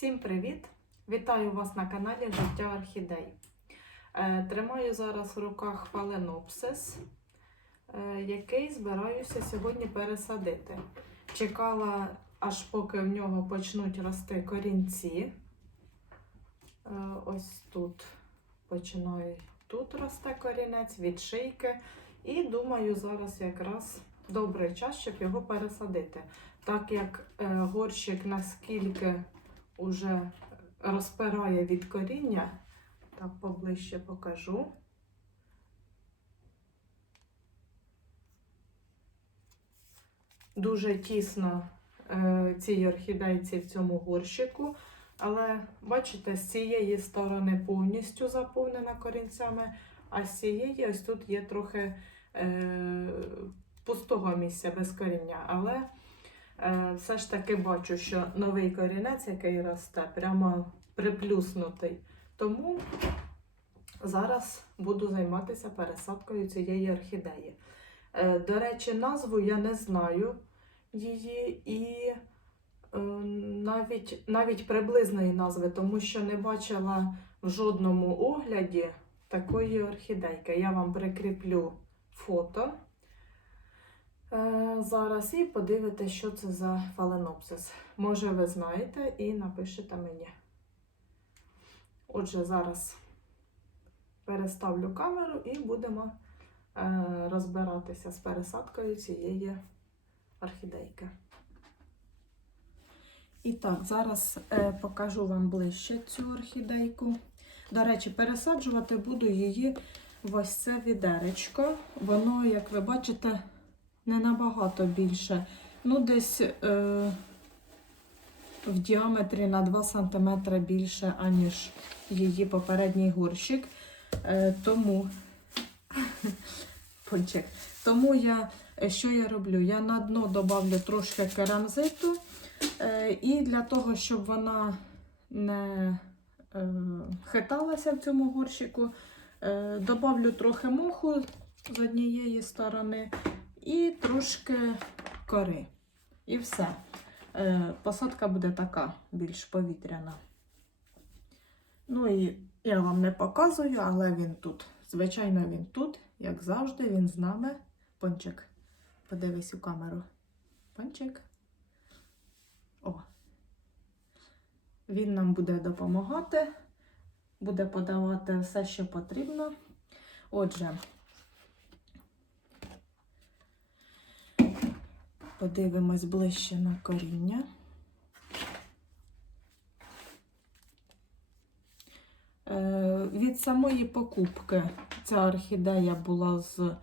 Всім привіт! Вітаю вас на каналі Життя Орхідей. Е, Тримаю зараз в руках фаленопсис, е, який збираюся сьогодні пересадити. Чекала, аж поки в нього почнуть рости корінці. Е, Ось тут починає тут росте корінець від шийки. І думаю, зараз якраз добрий час, щоб його пересадити. Так як горщик наскільки уже розпирає від коріння, так поближче покажу. Дуже тісно е, цій орхідейці в цьому горщику, але бачите, з цієї сторони повністю заповнена корінцями, а з цієї ось тут є трохи е, пустого місця без коріння. Але все ж таки бачу, що новий корінець, який росте, прямо приплюснутий. Тому зараз буду займатися пересадкою цієї орхідеї. Е, До речі, назву я не знаю її і е, навіть, навіть приблизної назви, тому що не бачила в жодному огляді такої орхідейки. Я вам прикріплю фото е, зараз і подивитесь, що це за фаленопсис. Може, ви знаєте, і напишете мені. Отже, зараз переставлю камеру і будемо е, розбиратися з пересадкою цієї орхідейки. І так, зараз е, покажу вам ближче цю орхідейку. До речі, пересаджувати буду її в ось це відеречко. Воно, як ви бачите, не набагато більше. Ну, десь е, в діаметрі на 2 см більше, аніж її попередній горщик. Е, тому, тому я, е, що я роблю? Я на дно додавлю трошки керамзиту. Е, і для того, щоб вона не е, хиталася в цьому горщику, е, додавлю трохи моху з однієї сторони і трошки кори. І все. Е, посадка буде така більш повітряна. Ну і я вам не показую, але він тут. Звичайно, він тут, як завжди, він з нами. Пончик, подивись у камеру. Пончик. О. Він нам буде допомагати, буде подавати все, що потрібно. Отже, подивимось ближче на коріння. Е, Від самої покупки ця орхідея була з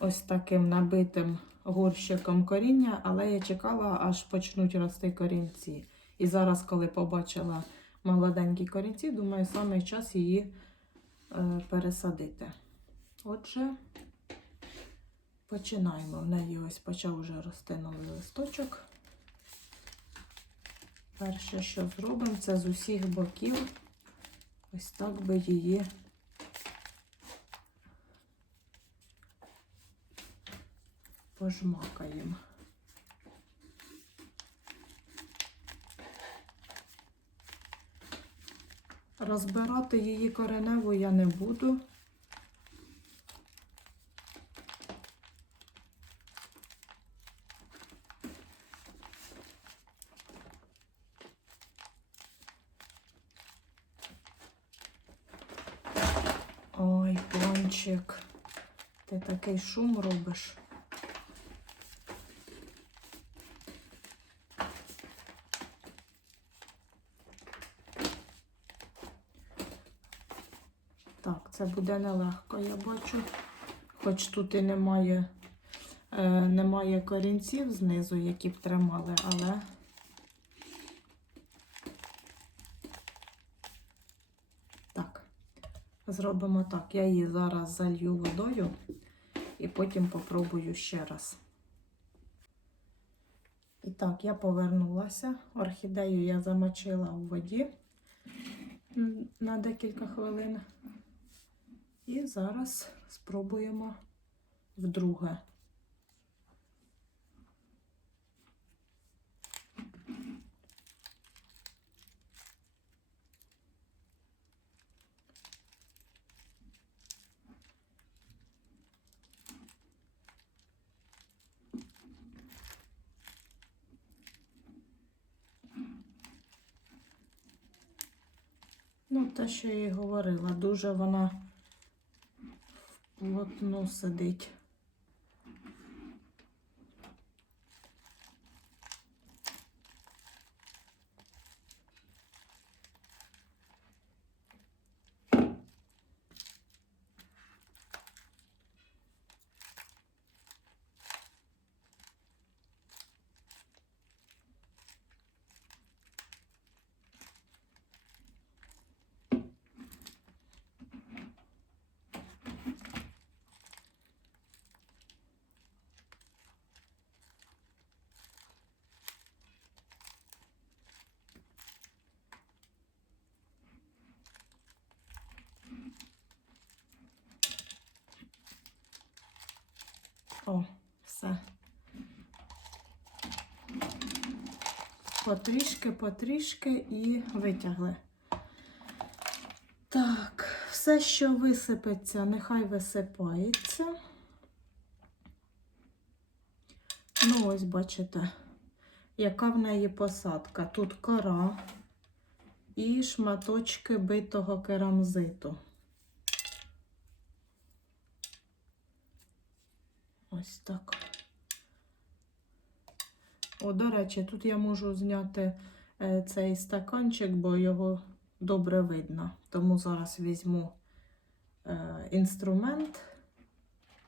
ось таким набитим горщиком коріння, але я чекала, аж почнуть рости корінці. І зараз, коли побачила молоденькі корінці, думаю, саме час її е, пересадити. Отже, починаємо. В неї ось почав уже рости новий листочок. Перше, що зробимо, це з усіх боків ось так би її пожмакаємо. Розбирати її кореневу я не буду. Ой, пончик, ти такий шум робиш. Так, це буде нелегко, я бачу. Хоч тут і немає, е, немає корінців знизу, які б тримали, але так, зробимо так. Я її зараз залью водою і потім попробую ще раз. І так, я повернулася. Орхідею я замочила у воді на декілька хвилин. І зараз спробуємо вдруге. Ну, те, що я і говорила, дуже вона плотно сидить. О, все. Потрішки, потрішки і витягли. Так, все, що висипеться, нехай висипається. Ну, ось бачите, яка в неї посадка. Тут кора і шматочки битого керамзиту. Ось так. О, до речі, тут я можу зняти е, цей стаканчик, бо його добре видно. Тому зараз візьму е, інструмент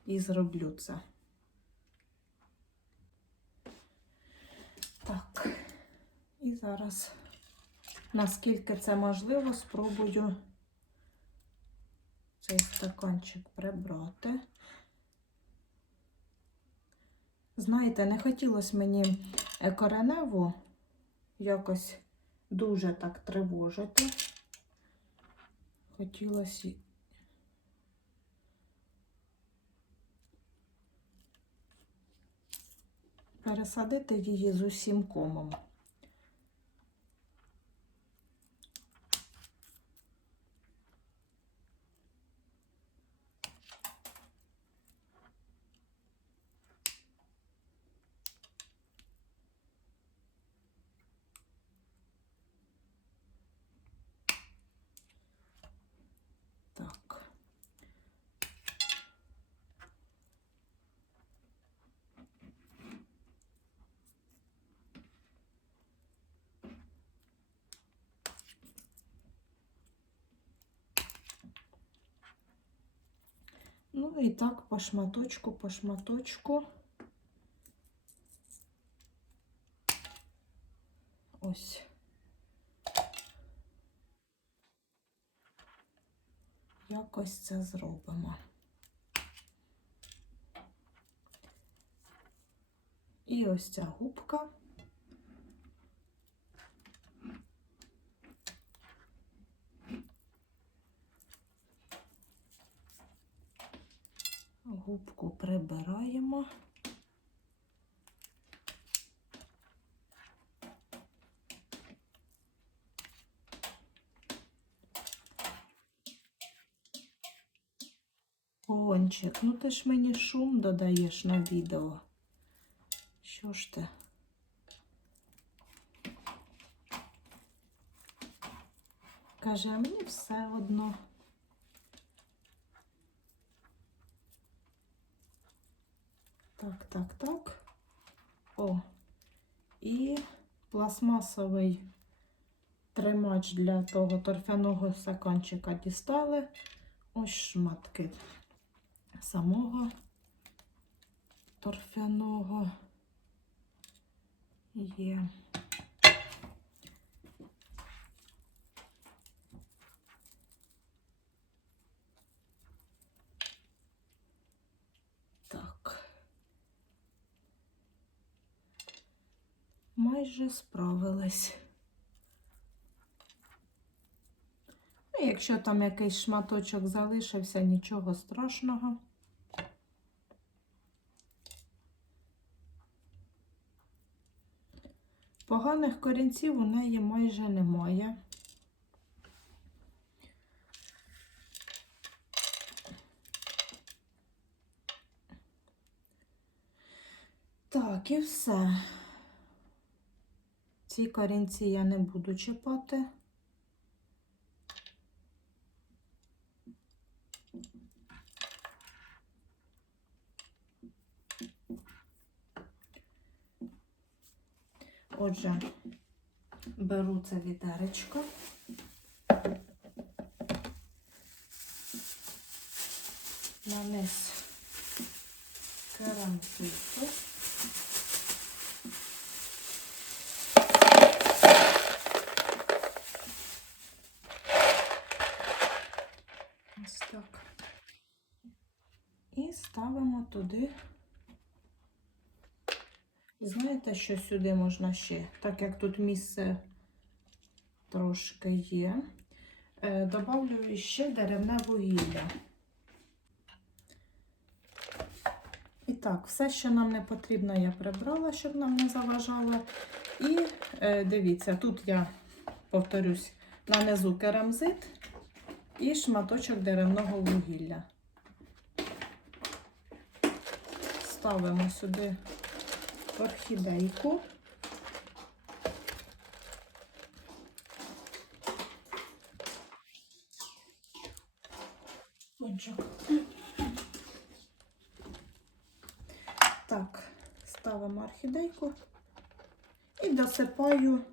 і зроблю це. Так, і зараз, наскільки це можливо, спробую цей стаканчик прибрати. Знаєте, не хотілося мені е, кореневу якось дуже так тривожити. Хотілося пересадити її з усім комом. Так. Ну і так по шматочку, по шматочку. Ось. Якось це зробимо. І ось ця губка. Губку прибираємо. Гончик, ну ти ж мені шум додаєш на відео. Що ж ти? Каже, а мені все одно. Так, так, так. О. І пластмасовий тримач для того торфяного стаканчика дістали. Ось шматки самого торфяного є. Так. Майже справились. Ну, якщо там якийсь шматочок залишився, нічого страшного. Поганих корінців у неї майже немає. Так, і все. Ці корінці я не буду чіпати. Отже, беру це відеречко. нанесу. Ставимо туди. Знаєте, що сюди можна ще, так як тут місце трошки є, е, добавлю ще деревне вугілля. І так, все, що нам не потрібно, я прибрала, щоб нам не заважало. І е, дивіться, тут я повторюсь, нанизу керамзит і шматочок деревного вугілля. Ставимо сюди орхідейку. Отже. Так, ставимо орхідейку і досипаю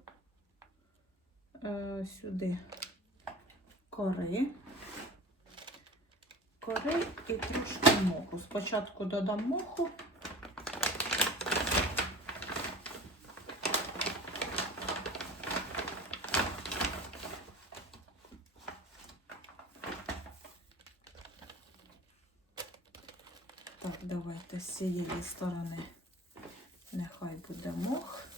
е, сюди кори. Кори і трошки моху. Спочатку додам моху. Так, давайте з цієї сторони нехай буде мох.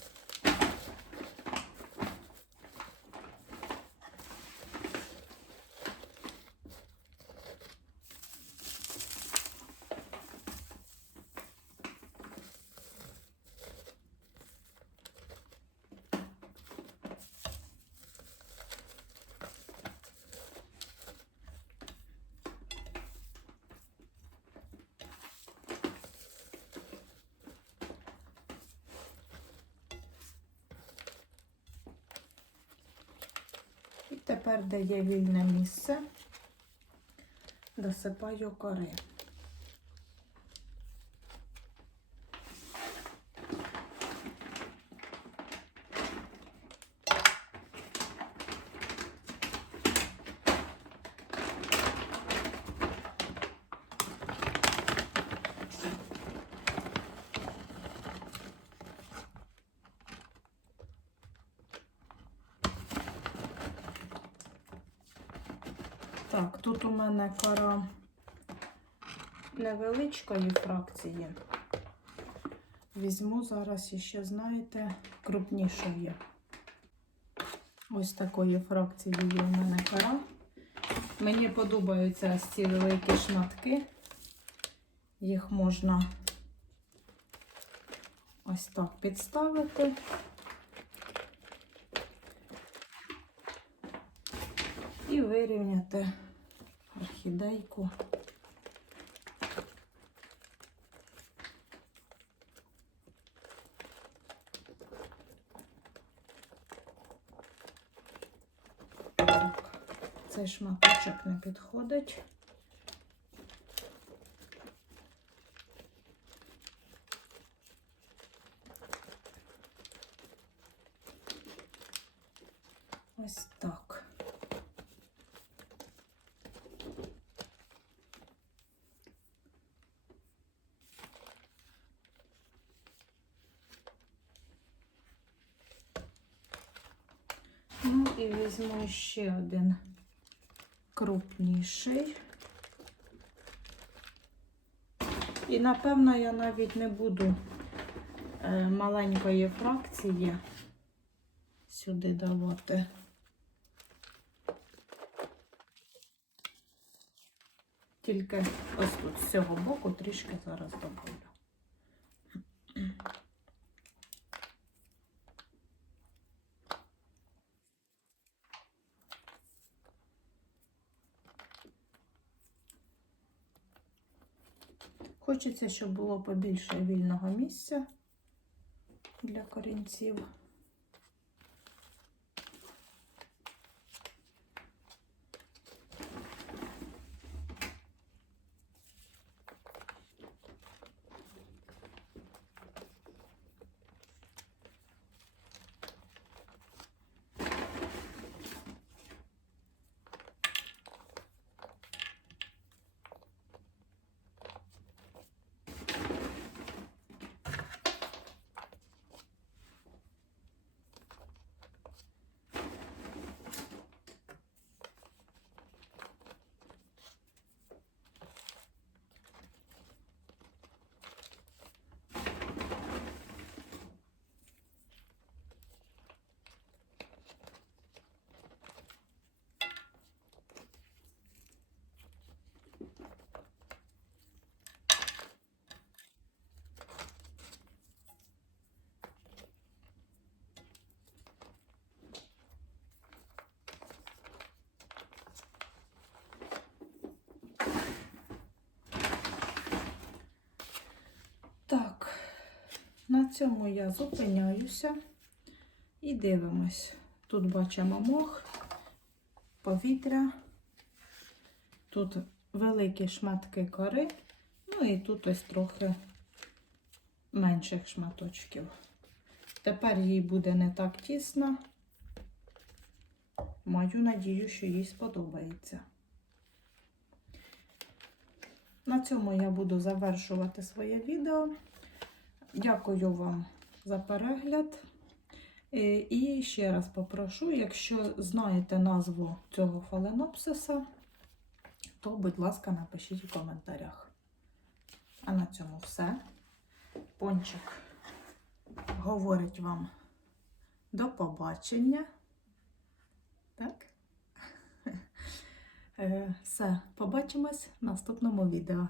Тепер, де є вільне місце, досипаю кори. Так, тут у мене кора невеличкої фракції. Візьму зараз іще, знаєте, крупнішої. Ось такої фракції є у мене кора. Мені подобаються ось ці великі шматки. Їх можна ось так підставити. І вирівняти орхідейку. Цей шматочок не підходить. Ось так. Ну і візьму ще один крупніший. І напевно я навіть не буду е, маленької фракції сюди давати. Тільки ось тут з цього боку трішки зараз добавлю. Хочеться, щоб було побільше вільного місця для корінців. На цьому я зупиняюся і дивимось. Тут бачимо мох, повітря, тут великі шматки кори, ну і тут ось трохи менших шматочків. Тепер їй буде не так тісно. Маю надію, що їй сподобається. На цьому я буду завершувати своє відео. Дякую вам за перегляд. Е, І ще раз попрошу, якщо знаєте назву цього фаленопсиса, то, будь ласка, напишіть у коментарях. А на цьому все. Пончик говорить вам до побачення. Так? Е, Все, побачимось в наступному відео.